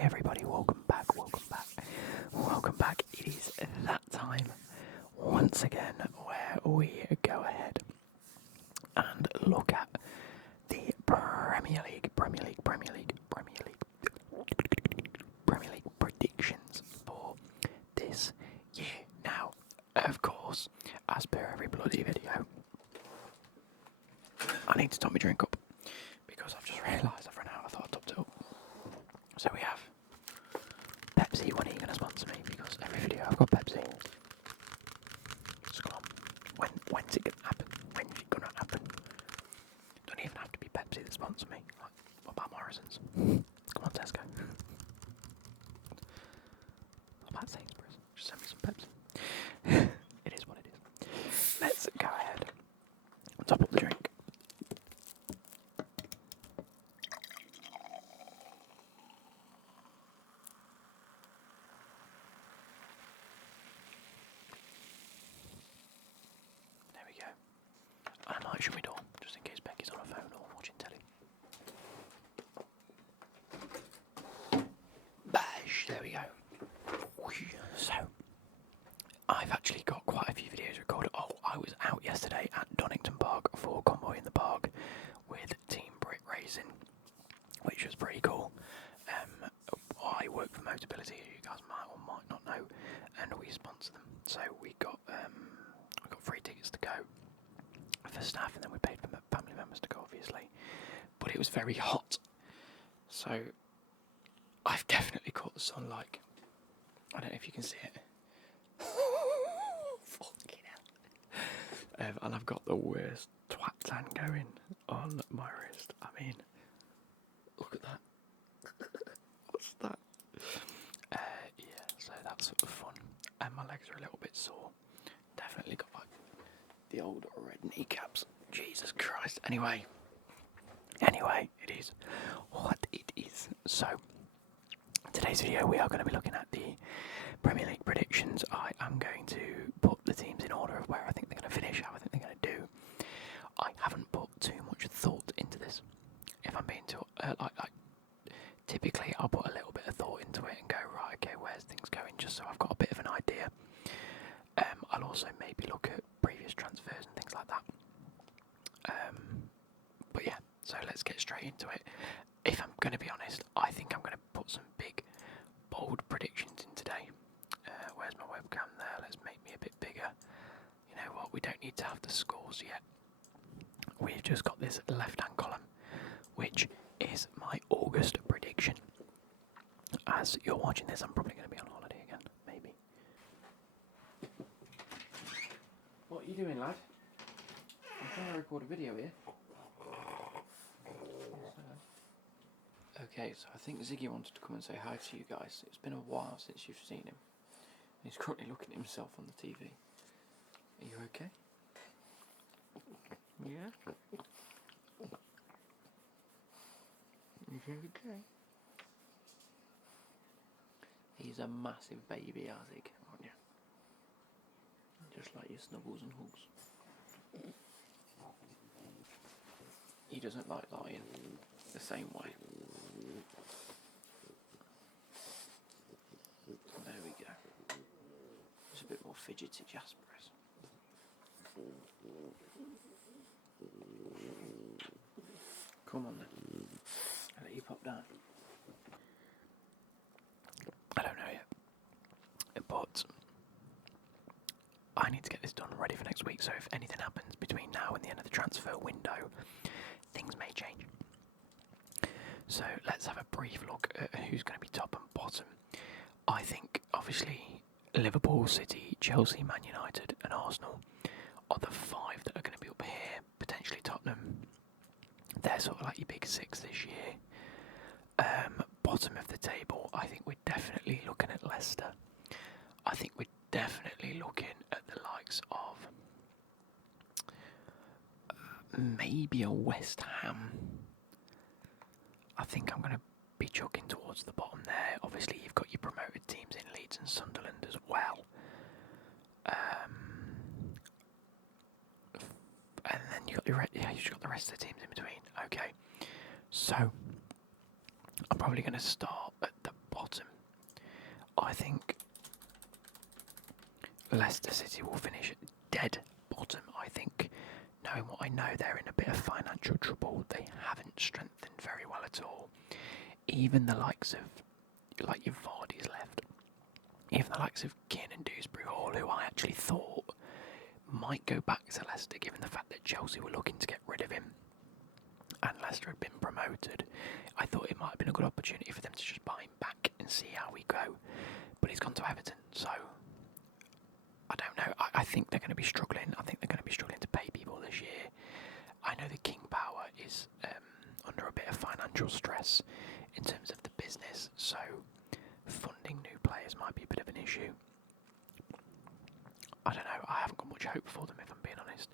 everybody, welcome back, welcome back, welcome back. It is that time once again where we go ahead and look at the Premier League predictions for this year. Now, of course, as per every bloody video, I need to top my drink up because I've just realised I've run out. I thought I topped it up. So we have Pepsi. When are you going to sponsor me? Because every video I've got Pepsi. So come on. When's it going to happen? When's it going to happen? Don't even have to be Pepsi that sponsor me. Like, what about Morrison's? Come on, Tesco. What about Sainsbury's? Just send me some Pepsi. It is what it is. Let's go ahead and top up the drink. I might shut my door, just in case Becky's on her phone or watching telly. Bash, there we go. So, I've actually got quite a few videos recorded. Oh, I was out yesterday at Donington Park for Convoy in the Park with Team Brick Racing, which was pretty cool. I work for Motability, you guys might or might not know, and we sponsor them. So we got free tickets to go for staff, and then we paid for family members to go, obviously. But it was very hot, so I've definitely caught the sun. Like, I don't know if you can see it. Fucking hell! And I've got the worst twat tan going on my wrist. I mean, look at that. What's that? Yeah, so that's sort of fun. And my legs are a little bit sore. Definitely got like the old red kneecaps. Jesus Christ. Anyway, it is what it is. So, today's video we are going to be looking at the Premier League predictions. I am going to put the teams in order of where I think they're going to finish, how I think they're going to do. I haven't put too much thought into this. If I'm being too, like typically I'll put a little bit of thought into it and go, right, okay, where's things going, just so I've got a bit of an idea. I'll also maybe look at previous transfers and things like that. But yeah, so let's get straight into it. If I'm going to be honest, I think I'm going to put some big, bold predictions in today. Where's my webcam there? Let's make me a bit bigger. You know what, we don't need to have the scores yet. We've just got this left-hand column, which is my August prediction. As you're watching this, I'm probably going to be on holiday again, maybe. What are you doing, lad? I'm trying to record a video here. Okay, so I think Ziggy wanted to come and say hi to you guys. It's been a while since you've seen him. He's currently looking at himself on the TV. Are you okay? Yeah? You okay? He's a massive baby, Zig, aren't you? Just like your snuggles and hugs. He doesn't like lying the same way. There we go. It's a bit more fidgety, Jasper is. Come on then. I'll let you pop down. I don't know yet. But I need to get this done ready for next week, so if anything happens between now and the end of the transfer window, things may change. So let's have a brief look at who's going to be top and bottom. I think, obviously, Liverpool, City, Chelsea, Man United and Arsenal are the five that are going to be up here, potentially Tottenham. They're sort of like your big six this year. Bottom of the table, I think we're definitely looking at Leicester. I think we're definitely looking at the likes of maybe a West Ham. I think I'm going to be chucking towards the bottom there. Obviously, you've got your promoted teams in Leeds and Sunderland as well. And then you've got the rest of the teams in between. Okay, so I'm probably going to start at the I think Leicester City will finish dead bottom. I think, knowing what I know, they're in a bit of financial trouble. They haven't strengthened very well at all. Even the likes of, like, your Vardy's left. Even the likes of Kiernan Dewsbury Hall, who I actually thought might go back to Leicester, given the fact that Chelsea were looking to get rid of him and Leicester had been promoted. I thought it might have been a good opportunity for them to just buy him back and see how we go. But he's gone to Everton, so I don't know. I think they're going to be struggling. I think they're going to be struggling to pay people this year. I know the King Power is under a bit of financial stress in terms of the business, so funding new players might be a bit of an issue. I don't know. I haven't got much hope for them, if I'm being honest.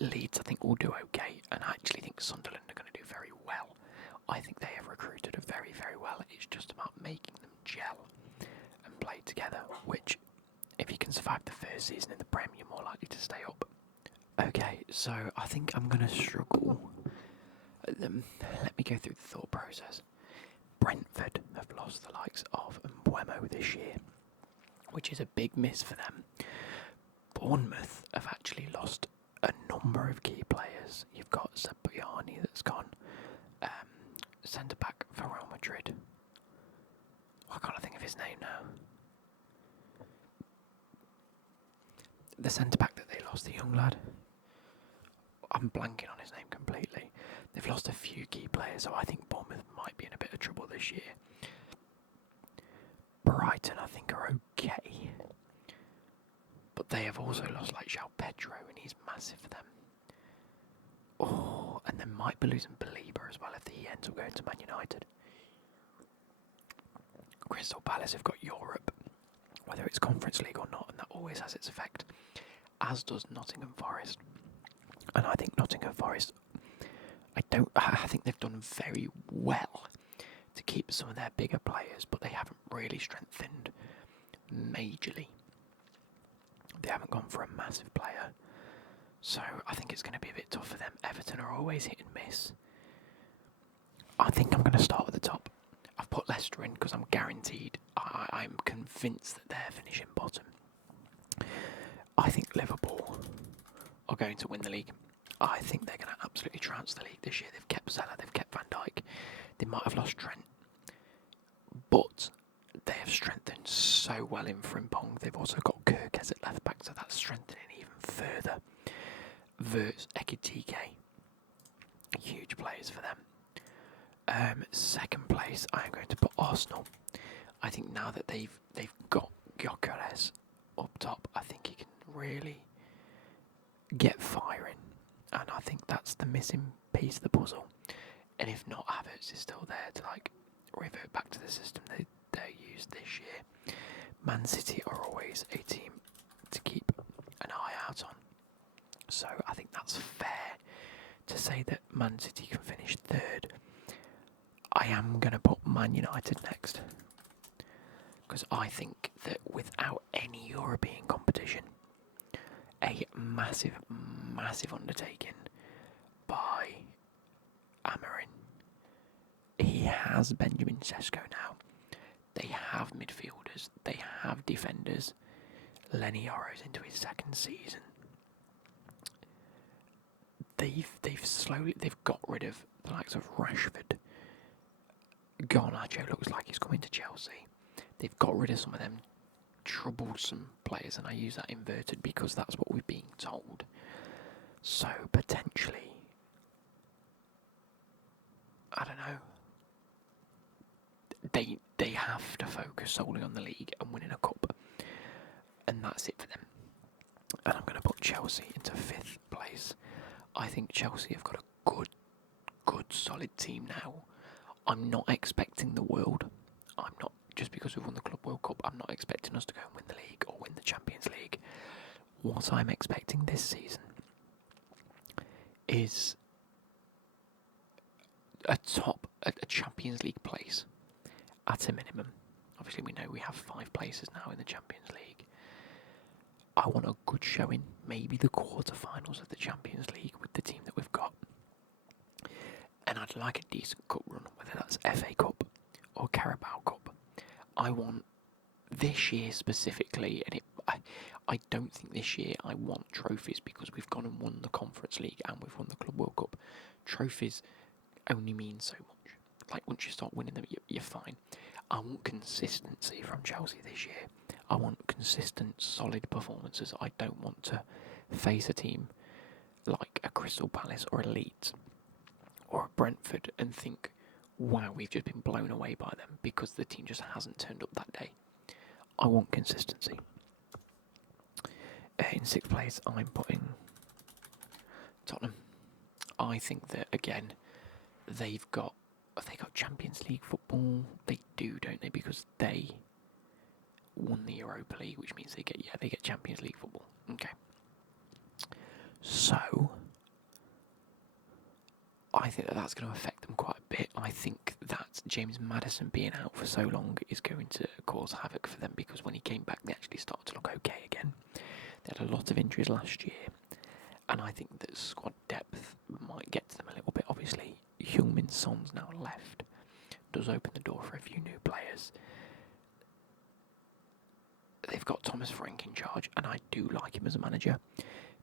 Leeds, I think, will do okay, and I actually think Sunderland are going to do very well. I think they have recruited very, very well. It's just about making them gel and play together, which, if you can survive the first season in the Prem, you're more likely to stay up. Okay, so I think I'm going to struggle. Let me go through the thought process. Brentford have lost the likes of Mbeumo this year, which is a big miss for them. Bournemouth have actually lost a number of key players. You've got Zabayani that's gone, centre back for Real Madrid. Why can't I think of his name now? The centre back that they lost, the young lad. I'm blanking on his name completely. They've lost a few key players, so I think Bournemouth might be in a bit of trouble this year. Brighton, I think, are okay. But they have also lost like João Pedro, and he's massive for them. Oh, and they might be losing Belieber as well if he ends up going to Man United. Crystal Palace have got Europe, whether it's Conference League or not, and that always has its effect, as does Nottingham Forest. And I think Nottingham Forest, I think they've done very well to keep some of their bigger players, but they haven't really strengthened majorly. They haven't gone for a massive player, so I think it's going to be a bit tough for them. Everton are always hit and miss. I think I'm going to start at the top. I've put Leicester in because I'm guaranteed, I'm convinced that they're finishing bottom. I think Liverpool are going to win the league. I think they're going to absolutely trounce the league this year. They've kept Salah, they've kept Van Dijk. They might have lost Trent, but they have strengthened so well in Frimpong. They've also got Kirk as at left back, so that's strengthening even further. Verts, Ekitike, huge players for them. Second place, I'm going to put Arsenal. I think now that they've got Gyökeres up top, I think he can really get firing, and I think that's the missing piece of the puzzle. And if not, Havertz is still there to like revert back to the system they used this year. Man City are always a team to keep an eye out on, so I think that's fair to say that Man City can finish third. I am going to put Man United next, because I think that without any European competition, a massive, massive undertaking by Amorim. He has Benjamin Sesko now. They have midfielders. They have defenders. Lenny Yoro's into his second season. They've got rid of the likes of Rashford. Garnacho looks like he's coming to Chelsea. They've got rid of some of them troublesome players, and I use that inverted because that's what we're being told. So potentially, I don't know. They have to focus solely on the league and winning a cup, and that's it for them. And I'm going to put Chelsea into 5th place. I think Chelsea have got a good, solid team now. I'm not expecting the world. I'm not, just because we've won the Club World Cup, I'm not expecting us to go and win the league or win the Champions League. What I'm expecting this season is a Champions League place at a minimum. Obviously, we know we have 5 places now in the Champions League. I want a good showing, maybe the quarterfinals of the Champions League with the team that we've got. And I'd like a decent cup run, whether that's FA Cup or Carabao Cup. I want this year specifically, and I don't think this year I want trophies because we've gone and won the Conference League and we've won the Club World Cup. Trophies only mean so much. Like, once you start winning them, you're fine. I want consistency from Chelsea this year. I want consistent, solid performances. I don't want to face a team like a Crystal Palace or a Leeds or a Brentford and think, wow, we've just been blown away by them because the team just hasn't turned up that day. I want consistency. In sixth place, I'm putting Tottenham. I think that, again, they got Champions League football. They do, don't they? Because they won the Europa League, which means they get Champions League football. Okay. So I think that's going to affect them quite a bit. I think that James Maddison being out for so long is going to cause havoc for them because when he came back, they actually started to look okay again. They had a lot of injuries last year, and I think that squad depth might get to them a little bit. Obviously, Heung-min Son's now left. Does open the door for a few new players. They've got Thomas Frank in charge, and I do like him as a manager.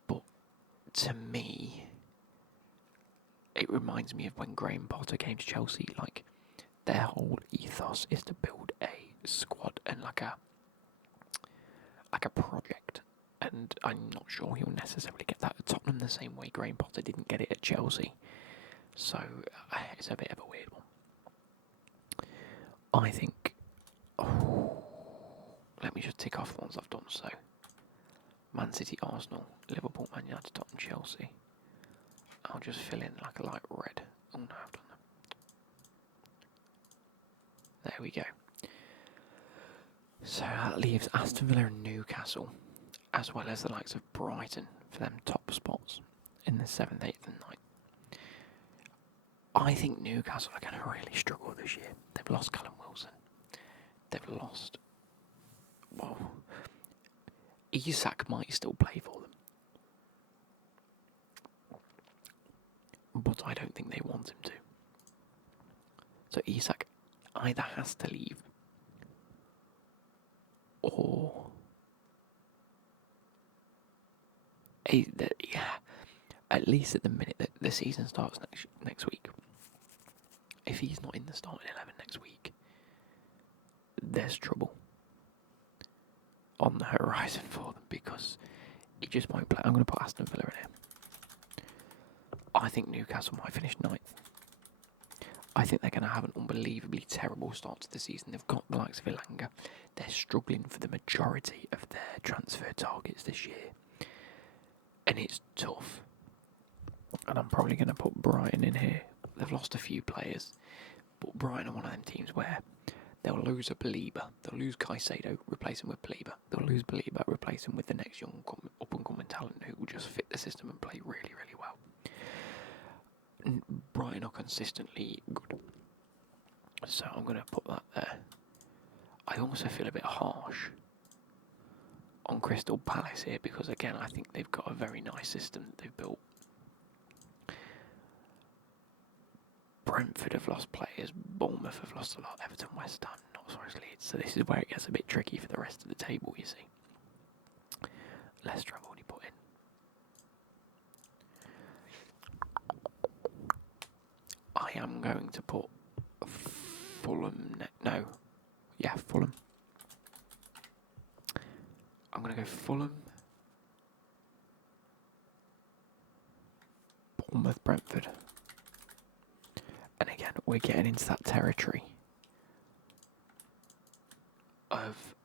But to me, it reminds me of when Graham Potter came to Chelsea. Like, their whole ethos is to build a squad and like a project. And I'm not sure he'll necessarily get that at Tottenham the same way Graham Potter didn't get it at Chelsea. So it's a bit of a weird one. I think. Let me just tick off the ones I've done. So, Man City, Arsenal, Liverpool, Man United, Tottenham, Chelsea. I'll just fill in like a light red. Oh no, I've done that. There we go. So that leaves Aston Villa and Newcastle, as well as the likes of Brighton for them top spots in the 7th, 8th and 9th. I think Newcastle are going to really struggle this year. They've lost Callum Wilson. They've lost... Well, Isak might still play for them. But I don't think they want him to. So Isak either has to leave or... at least at the minute that the season starts next week. If he's not in the starting 11 next week, there's trouble on the horizon for them because it just won't play. I'm going to put Aston Villa in here. I think Newcastle might finish 9th. I think they're going to have an unbelievably terrible start to the season. They've got the likes of Ilanga. They're struggling for the majority of their transfer targets this year. And it's tough. And I'm probably going to put Brighton in here. They've lost a few players. But Brighton are one of them teams where they'll lose a Belieber. They'll lose Caicedo, replace him with Belieber. They'll lose Belieber, replace him with the next young up-and-coming talent who will just fit the system and play really, really well. And Brighton are consistently good. So I'm going to put that there. I also feel a bit harsh on Crystal Palace here because, again, I think they've got a very nice system that they've built. Brentford have lost players, Bournemouth have lost a lot, Everton, West Ham, not so much Leeds. So this is where it gets a bit tricky for the rest of the table, you see. Leicester I've already put in. I am going to put Fulham. Fulham. I'm going to go Fulham, Bournemouth, Brentford. And again, we're getting into that territory of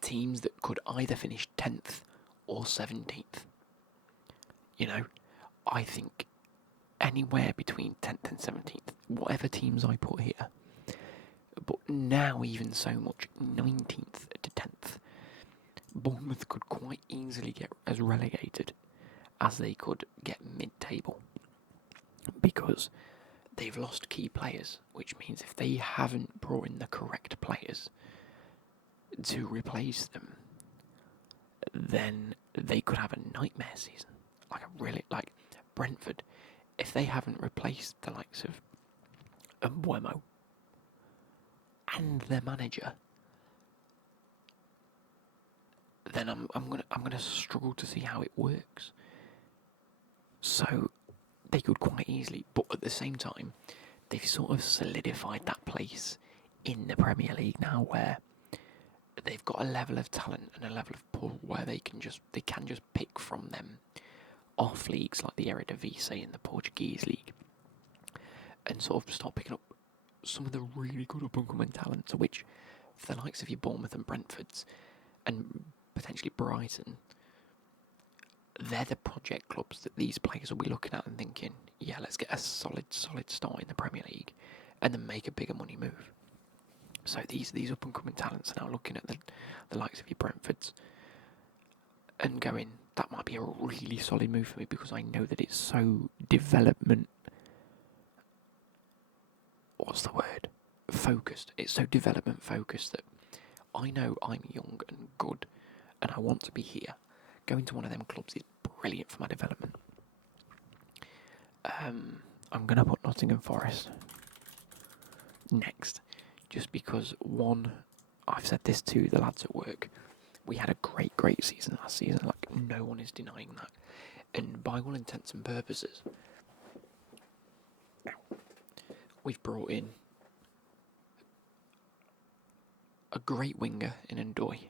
teams that could either finish 10th or 17th. You know, I think anywhere between 10th and 17th, whatever teams I put here. But now even so much, 19th to 10th. Bournemouth could quite easily get as relegated as they could get mid-table. Because they've lost key players, which means if they haven't brought in the correct players to replace them, then they could have a nightmare season. Like Brentford, if they haven't replaced the likes of Mbeumo and their manager, then I'm gonna struggle to see how it works. So they could quite easily, but at the same time, they've sort of solidified that place in the Premier League now, where they've got a level of talent and a level of pull where they can just pick from them off leagues like the Eredivisie and the Portuguese league, and sort of start picking up some of the really good up and coming talent, which for the likes of your Bournemouth and Brentfords and potentially Brighton, they're the project clubs that these players will be looking at and thinking, yeah, let's get a solid start in the Premier League and then make a bigger money move. So these up and coming talents are now looking at the likes of your Brentfords and going, that might be a really solid move for me, because I know that it's so development. What's the word? Focused. It's so development focused that I know I'm young and good and I want to be here. Going to one of them clubs is brilliant for my development. I'm going to put Nottingham Forest next, just because, one, I've said this to the lads at work, we had a great season last season, like no one is denying that. And by all intents and purposes, we've brought in a great winger in Ndoye.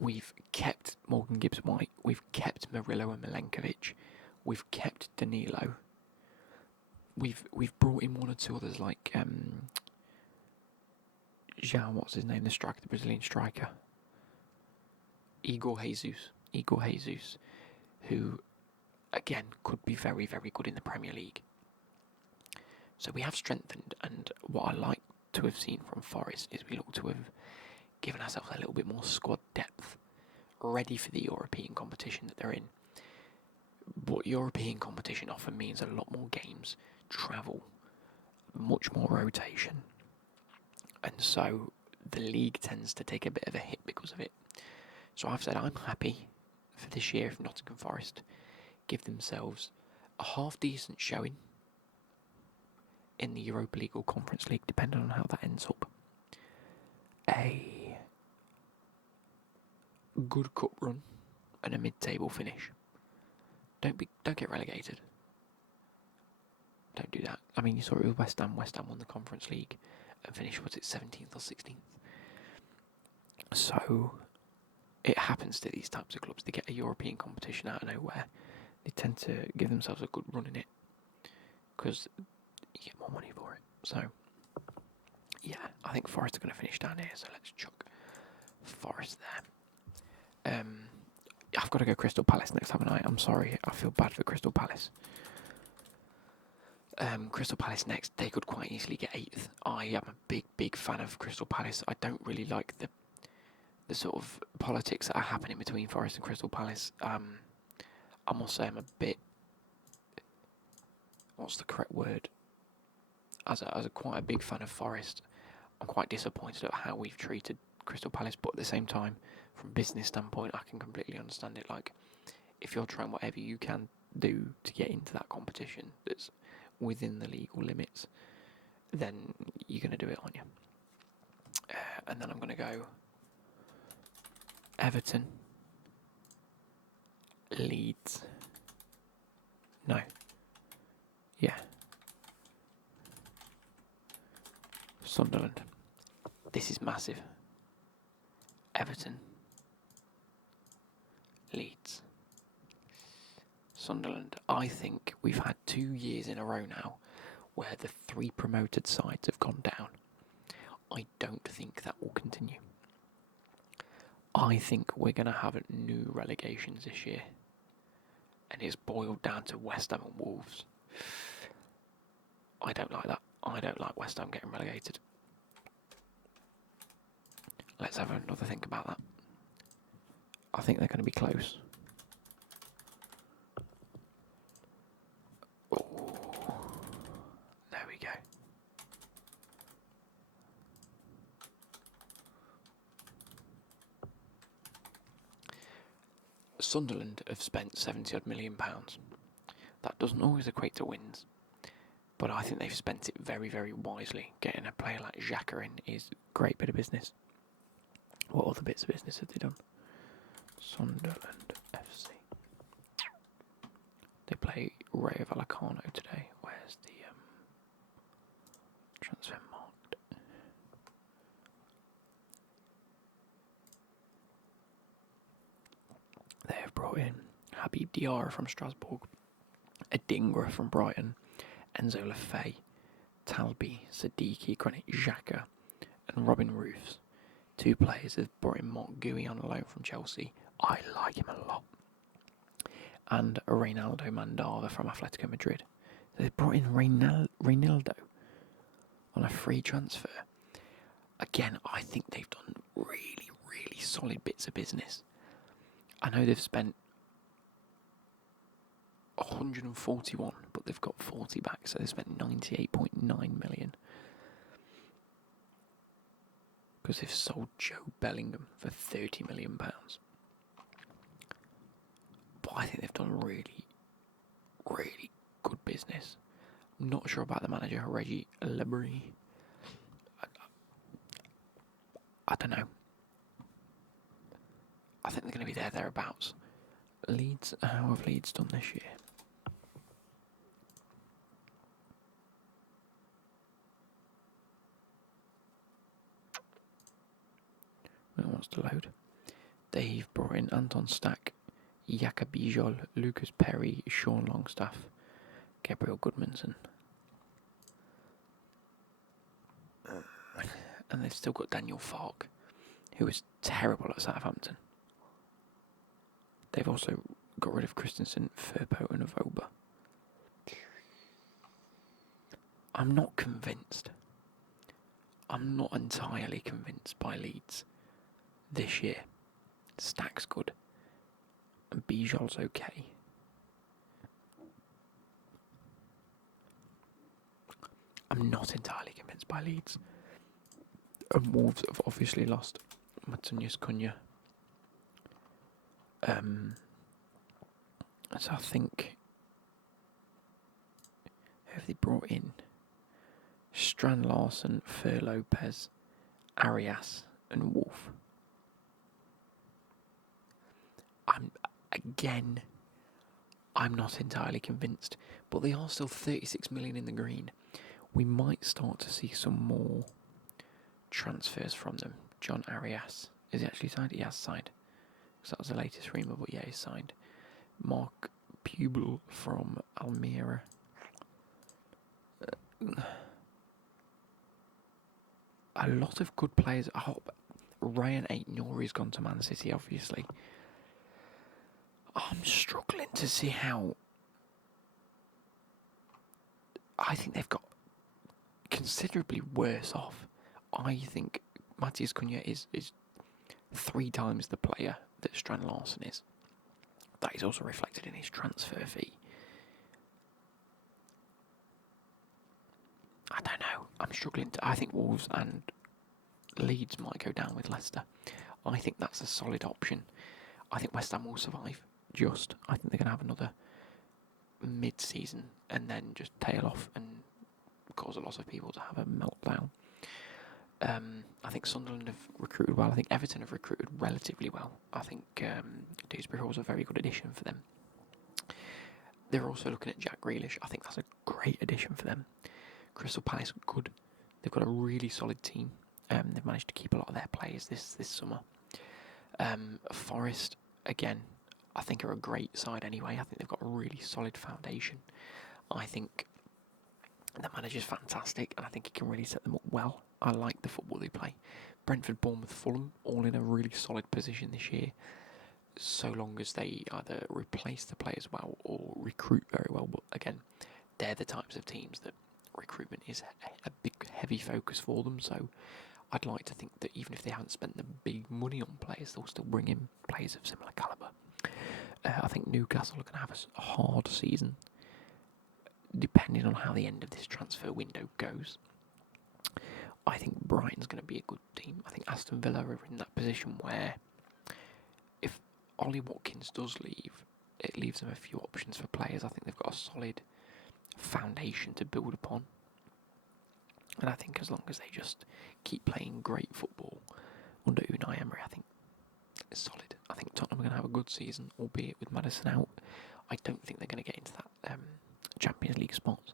We've kept Morgan Gibbs-White. We've kept Murillo and Milenkovic. We've kept Danilo. We've brought in one or two others like João, what's his name, the Brazilian striker. Igor Jesus, who again could be very good in the Premier League. So we have strengthened, and what I like to have seen from Forest is we look to have given ourselves a little bit more squad depth, ready for the European competition that they're in. But European competition often means a lot more games, travel, much more rotation, and so the league tends to take a bit of a hit because of it. So I've said I'm happy for this year if Nottingham Forest give themselves a half decent showing in the Europa League or Conference League, depending on how that ends up. A good cup run and a mid-table finish. Don't get relegated. Don't do that. I mean, you saw it with West Ham. West Ham won the Conference League and finished, was it 17th or 16th? So it happens to these types of clubs. They get a European competition out of nowhere. They tend to give themselves a good run in it because you get more money for it. So yeah, I think Forest are going to finish down here. So let's chuck Forest there. I've got to go Crystal Palace next, haven't I? I'm sorry. I feel bad for Crystal Palace. Crystal Palace next. They could quite easily get 8th. I am a big fan of Crystal Palace. I don't really like the sort of politics that are happening between Forest and Crystal Palace. I must say I'm a bit... What's the correct word? As a quite a big fan of Forest, I'm quite disappointed at how we've treated Crystal Palace, but at the same time, from a business standpoint, I can completely understand it. Like, if you're trying whatever you can do to get into that competition that's within the legal limits, then you're going to do it, aren't you? And then I'm going to go Everton, Leeds. No. Yeah. Sunderland. This is massive. Everton, Leeds, Sunderland. I think we've had 2 years in a row now where the 3 promoted sides have gone down. I don't think that will continue. I think we're going to have new relegations this year, and it's boiled down to West Ham and Wolves. I don't like that. I don't like West Ham getting relegated. Let's have another think about that. I think they're going to be close. Oh, there we go. Sunderland have spent £70 odd million. That doesn't always equate to wins. But I think they've spent it very, very wisely. Getting a player like Xhaka in is a great bit of business. What other bits of business have they done? Sunderland FC. They play Rayo Vallecano today. Where's the transfer marked? They have brought in Habib Diarra from Strasbourg, Adingra from Brighton, Enzo Lefebvre, Talbi, Sadiki, Granit Xhaka, and Robin Roofs. 2 players have brought in Mark Gui on loan from Chelsea. I like him a lot. And Reynaldo Mandava from Atletico Madrid. They've brought in Reynaldo on a free transfer. Again, I think they've done really, really solid bits of business. I know they've spent 141, but they've got 40 back, so they've spent 98.9 million. Because they've sold Joe Bellingham for £30 million. But I think they've done really, really good business. I'm not sure about the manager, Reggie Lebris. I don't know. I think they're going to be thereabouts. Leeds, how have Leeds done this year? It wants to load. They've brought in Anton Stack, Jakob Bijol, Lucas Perry, Sean Longstaff, Gabriel Goodmanson. And they've still got Daniel Farke, who was terrible at Southampton. They've also got rid of Christensen, Firpo and Avoba. I'm not convinced. I'm not entirely convinced by Leeds this year. Stack's good. And Bijol's okay. I'm not entirely convinced by Leeds. And Wolves have obviously lost Matheus Cunha. So I think, who have they brought in? Strand Larson, Fer Lopez, Arias and Wolf. I'm not entirely convinced, but they are still 36 million in the green. We might start to see some more transfers from them. John Arias, is he actually signed? He has signed. Because that was the latest rumour, but yeah, he's signed. Mark Pubel from Almere. A lot of good players. I hope Ryan Aït-Nouri's gone to Man City, obviously. I'm struggling to see how. I think they've got considerably worse off. I think Matheus Cunha is 3 times the player that Strand Larson is. That is also reflected in his transfer fee. I don't know. I'm struggling to. I think Wolves and Leeds might go down with Leicester. I think that's a solid option. I think West Ham will survive. I think they're going to have another mid-season and then just tail off and cause a lot of people to have a meltdown. I think Sunderland have recruited well. I think Everton have recruited relatively well. I think Dewsbury Hall was a very good addition for them. They're also looking at Jack Grealish. I think that's a great addition for them. Crystal Palace, good. They've got a really solid team. They've managed to keep a lot of their players this summer. Forest, again, I think are a great side anyway. I think they've got a really solid foundation. I think the manager's fantastic, and I think he can really set them up well. I like the football they play. Brentford, Bournemouth, Fulham, all in a really solid position this year, so long as they either replace the players well or recruit very well. But again, they're the types of teams that recruitment is a big, heavy focus for them. So I'd like to think that even if they haven't spent the big money on players, they'll still bring in players of similar calibre. I think Newcastle are going to have a hard season, depending on how the end of this transfer window goes. I think Brighton's going to be a good team. I think Aston Villa are in that position where if Ollie Watkins does leave, it leaves them a few options for players. I think they've got a solid foundation to build upon. And I think as long as they just keep playing great football under Unai Emery, I think it's solid. I think Tottenham are going to have a good season, albeit with Maddison out. I don't think they're going to get into that Champions League spot.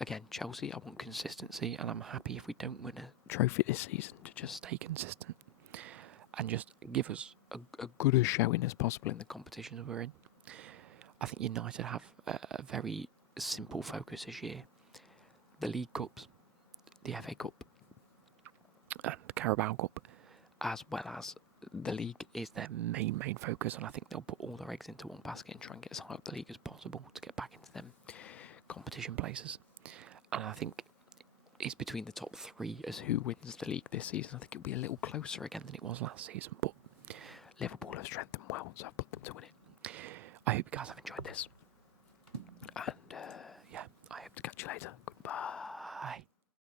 Again, Chelsea, I want consistency, and I'm happy if we don't win a trophy this season to just stay consistent and just give us a good a showing as possible in the competitions we're in. I think United have a very simple focus this year. The League Cups, the FA Cup and Carabao Cup, as well as the league, is their main focus, and I think they'll put all their eggs into one basket and try and get as high up the league as possible to get back into them competition places. And I think it's between the top three as who wins the league this season. I think it'll be a little closer again than it was last season, but Liverpool have strengthened well, so I've put them to win it. I hope you guys have enjoyed this, and I hope to catch you later. Goodbye.